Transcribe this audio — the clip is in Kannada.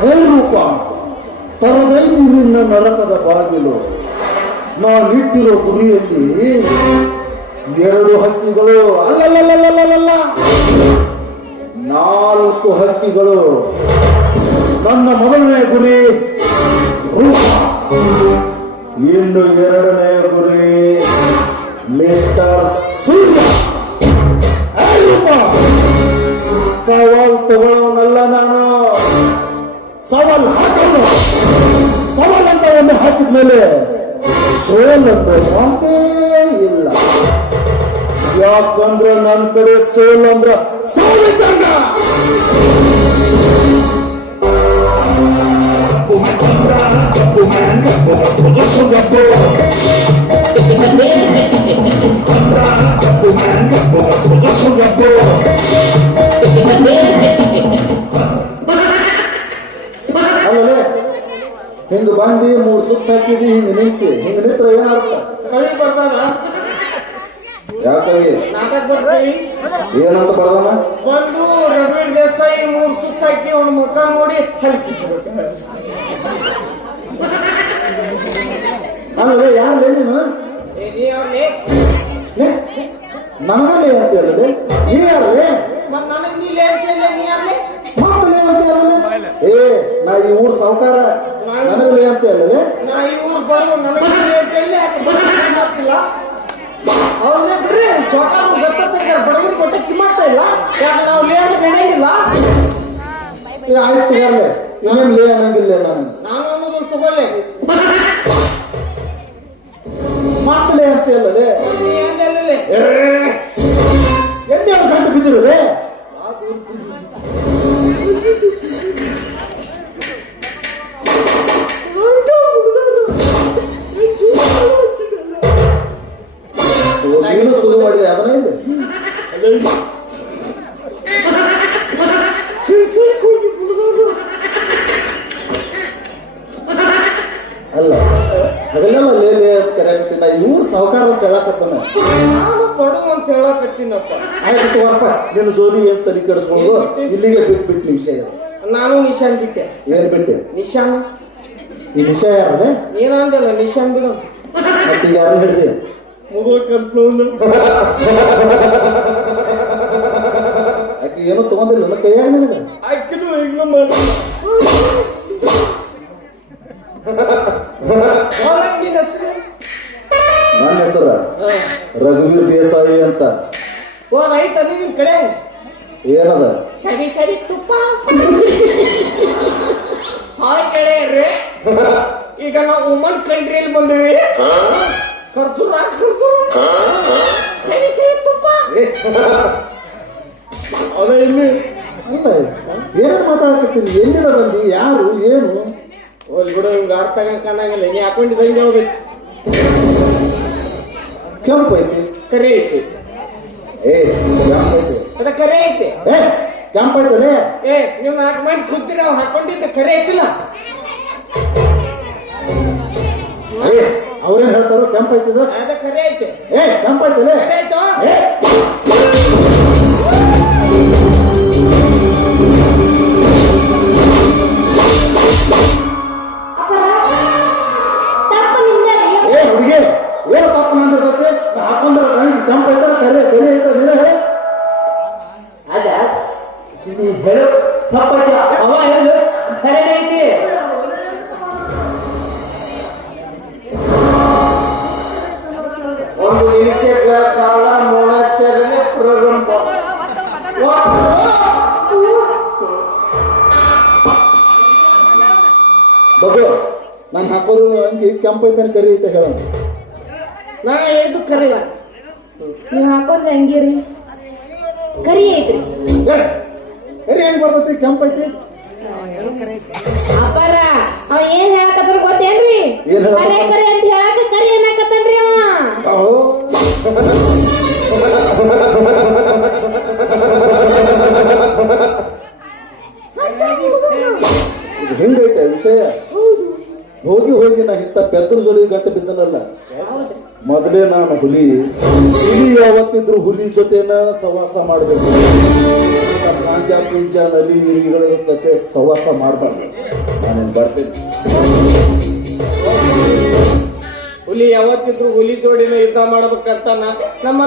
ಹೇ ರೂಪ, ತರದೈದು ನಿನ್ನ ನರಕದ ಬಾಗಿಲು. ನಾನಿಟ್ಟಿರೋ ಗುರಿಯಲ್ಲಿ 2 ಹಕ್ಕಿಗಳು, ಅಲ್ಲಲ್ಲಲ್ಲಲ್ಲಲ್ಲ 4 ಹಕ್ಕಿಗಳು. ನನ್ನ ಮೊದಲನೇ ಗುರಿ ರೂಪ, ಇನ್ನು 2ನೇ ಗುರಿ ಮಿಸ್ಟರ್ ಸೂರ್ಯ. ರೂಪ, ಸವಾಲ್ ತಗೊಳ್ಳೋನಲ್ಲ ನಾನು, ಸವಾಲ್ ಹಾಕೋದು. ಸವಾಲ್ ಅಂತ ಒಮ್ಮೆ ಹಾಕಿದ್ಮೇಲೆ ಸೋಲಂದ್ರೆ ಮಾತೇ ಇಲ್ಲ. ಯಾಕಂದ್ರೆ ನನ್ನ ಕಡೆ ಸೋಲಂದ್ರ ಸೋಲಿದ್ದಂಗ. ಅಲ್ಲೇ ಹಿಂಗ ಬಂದಿ 3 ಸುತ್ತ ಹಾಕಿದಿ, ಹಿಂಗ ನಿಂತಿ, ಹಿಂಗ ನಿಂತ್ರ ಏನಾರ್ಥ? ಕವಿ ಬರ್ತಾನ. ಯಾವ ಕವಿ? ನಾಟಕ ಬರ್ತೀವಿ ಏನಂತ ಬರ್ದಾನ? ಬಂದು ರಘುವೀರ್ ದೇಸಾಯಿ 3 ಸುತ್ತ ಹಾಕಿ ಅವನ ಮುಖ ನೋಡಿ ಹಲ್ಕಿಸ್ಬೇಕು. ಅಲ್ಲೇ ಯಾರೇ ನೀನು? ನನಗಲ್ಲೇ ಅಂತೀರಲ್ಲೇ, ನೀ ಯಾರೇ? ಮತ್ ನನಗ್ ನೀ ಹೇಳ್ತಿಲ್ಲ, ನೀ ಯಾರೇ? ಮಾತಲ್ಲೇ ಅಂತೀರಲ್ಲ. ನಾ ಈ ಊರ್ ಸಾವುಕಾರ, ನನಗಲ್ಲೇ ಅಂತೀರಲ್ಲೇ. ನಾ ಈ ಊರ್ ಬರೋ ನನಗೆ ಹೇಳ್ತಿಲ್ಲ, ಮಾತಿಲ್ಲ. ಅವ್ರೇ ಬಿಡ್ರಿ, ಸ್ವತಃ ಗೊತ್ತಿರ್ತಾರೆ, ಬಡವರು ಕೊಟ್ಟ ಕಿಮ್ಮತ್ತ ಇಲ್ಲ. ಯಾಕೆ ನಾವು ಲೇಟ್ ನಡೆಯಂಗಿಲ್ಲ. ಆಯ್ತು ಯಾರೇ, ಇನ್ನೇನು ಲೇ ಅನ್ನಂಗಿಲ್ಲ. ನಾನು ಅನ್ನೋದು ತಗೊಳ್ಳಿ. ಮಾತಲ್ಲೇ ಅಂತೀರಲ್ಲೇ. ಎಲ್ಲಿ ಅವ್ರು ಗಂಟು ಬಿದ್ದಿರೋದೇ? ನೀನು ಶುರು ಮಾಡಿದೆ ಅದನ್ನ ಅಲ್ಲ, ಅವೆಲ್ಲ ಲೇ ಕರೆಕ್ಟ್. ನಾ ಇವ್ರು ಸಾವುಕಾರ ಅಂತ ಹೇಳಕತ್ತಾನ, ನಾನು ಪಡು ಅಂತ ಹೇಳಕತ್ತೀನಪ್ಪ. ಆಯ್ತು ತಗೋರಪ್ಪ, ನಿನ್ನ ಜೋಲಿ ಏನ್ ತಲೆ ಕೆಡಿಸ್ಕೊಂಡು ಇಲ್ಲಿಗೆ ಬಿಟ್ಬಿಟ್ಟು ವಿಷಯ. ನಾನು ನಿಶಾನ್ ಬಿಟ್ಟೆ. ಏನ್ ಬಿಟ್ಟೆ? ನಿಶಾನ್. ಈ ವಿಷಯ ಯಾರೇ? ಏನಂದಿಲ್ಲ ನಿಶಾನ್ ಬಿಡು. ಮತ್ತೆ ಯಾರು ಹಿಡಿದೆ? ಆಕೆ ಏನೋ ತಗೊಂಡಿಲ್ಲ ನನ್ನ ಕೈಯಾಗ ನನಗೆ. ಆಕಿನೂ ಈಗ ಮಾಡಿ ನನ್ನ ಹೆಸರು ರಘುವೀರ್ ದೇಸಾಯಿ ಅಂತ. ಐತ ನಿಮ್ ಕಡೆ ಏನದ? ಸರಿ ಸರಿ ತುಪ್ಪ. ಹಾಯ್ ಗೆಳೆಯರ್ರಿ, ಈಗ ನಾವು ವುಮನ್ ಕಂಟ್ರಿಯಲ್ಲಿ ಬಂದಿವಿ. ಖರ್ಚು ಸರಿ ಸರಿ ತುಪ್ಪ. ಅದ ಇಲ್ಲಿ ಅಲ್ಲ, ಏನೇನು ಮಾತಾಡಕತ್ತೀನಿ? ಎಲ್ಲಿಂದ ಬಂದಿ? ಯಾರು? ಏನು? ಹೋಲ್ ಬಿಡು, ಹಿಂಗ ಅರ್ಥ ಕಾಣಂಗಿಲ್ಲ. ನೀ ಹಾಕೊಂಡಿದ್ದಂಗೆ ಹೋಗ್ಬೇಕು. ಕೆಂಪು ಐತಿ, ಕರಿ ಐತಿ. ಕೆಂಪು ಐತಿ, ಅದ ಕರೆ ಐತಿ. ಕೆಂಪು ಐತಲೇ. ನೀವು 4 ಮಂದಿ ಕುದ್ದಿರ ಅವ್ರು ಹಾಕೊಂಡಿದ್ದ ಕರೆ ಐತಿಲ್ಲ. ಅವ್ರೇನ್ ಹೇಳ್ತಾರೋ ಕೆಂಪು ಐತದ? ಅದ ಕರೆ ಐತಿ. ಕೆಂಪು ಐತಲೇ. ಕರೆ ಆಯ್ತು. ಹುಡುಗಿ ಏನು ತಪ್ಪು ನಂದಿರ್ತೈತಿ? ಹಾಕೊಂಡ್ರೆ ಕೆಂಪು ಐತ, ಕರೆ ಐತ, ನೀನೇ ಹೇಳ. ಅದ ಹೇಳು ತಪ್ಪೈತಿ. ಅವ ಹೇಳು ಕರೆ ಐತಿ. ಒಂದು ನಿಮಿಷಗಳ ಕಾಲ ಮೂಲಾಕ್ಷರನೇ ಪ್ರೋಗ್ರಾಮ್. ಬಗ್ಗು, ನಾನು ಹಾಕೋದು ಹಂಗೆ ಕೆಂಪು ಐತಾನೆ ಕರಿ ಐತೆ ಹೇಳ. ನಾ ಹೇಳಿದ್ದು ಕರೆ. ನೀವು ಹಾಕೋದ್ರೆ ಹಂಗಿರಿ ಕರಿ ಐತ್ರಿ. ಕರಿ ಹೆಂಗ್ ಬರ್ತೈತಿ? ಕೆಂಪು ಐತಿ. ಅಪ್ಪಾರ ಅವ ಏನ್ ಹೇಳಕತ್ತಾರ ಗೊತ್ತೇನ್ರಿ? ಕರೆ ಕರೆ ಅಂತ ಹೇಳಕ ಕರಿ ಏನಾಕತ್ತನ್ರಿ ಅವ. ಹಿಂಗೈತೆ ವಿಷಯ. ಹೋಗಿ ನಾ ಇಂಥ ಪೆದ್ರ ಜೋಡಿ ಗಂಟೆ ಬಿದ್ದನಲ್ಲ, ಮೊದಲೇ ನಾನು ಹುಲಿ ಯಾವತ್ತಿದ್ರು ಹುಲಿ ಜೊತೆನ ಸವಾಸ ಮಾಡಬೇಕು. ಪಿಂಚ ನಲಿ ಗಿರಿಗಳ ಜೊತೆ ಸವಾಸ ಮಾಡಬಾರ್ದು. ನಾನೇನು ಬರ್ತೇನೆ. ಹುಲಿ ಯಾವತ್ತಿದ್ರು ಹುಲಿ ಜೋಡಿನ ಯುದ್ಧ ಮಾಡ್ಬೇಕಂತ ನಮ್ಮ